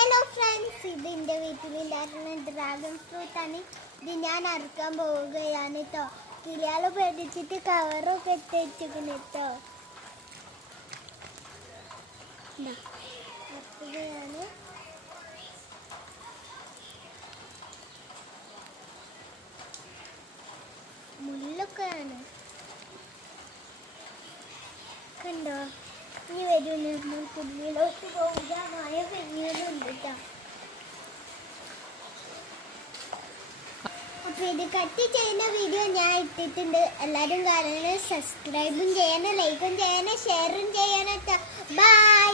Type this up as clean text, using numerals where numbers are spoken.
Hello friends, ഇത് എൻ്റെ വീട്ടിലുണ്ടായിരുന്ന dragon ഫ്രൂട്ടാണ്. ഇത് ഞാൻ അറുക്കാൻ പോവുകയാണ് കേട്ടോ. കിളിയാൾ പേടിച്ചിട്ട് കവറൊക്കെ ഇട്ട് വെച്ചിരിക്കുന്നു കേട്ടോ. അറുക്കുകയാണ്. മുള്ളൊക്കെയാണ് കണ്ടോ. ഇനി വരുന്നു കുഞ്ഞിലോട്ട് പോവുക. മഴ പെയ്യുന്നുണ്ട് കേട്ടോ. അപ്പോൾ ഇത് കട്ട് ചെയ്യുന്ന വീഡിയോ ഞാൻ ഇട്ടിട്ടുണ്ട്. എല്ലാവരും കാണണം, സബ്സ്ക്രൈബും ചെയ്യണം, ലൈക്കും ചെയ്യണം, ഷെയറും ചെയ്യണം കേട്ടോ. ബൈ.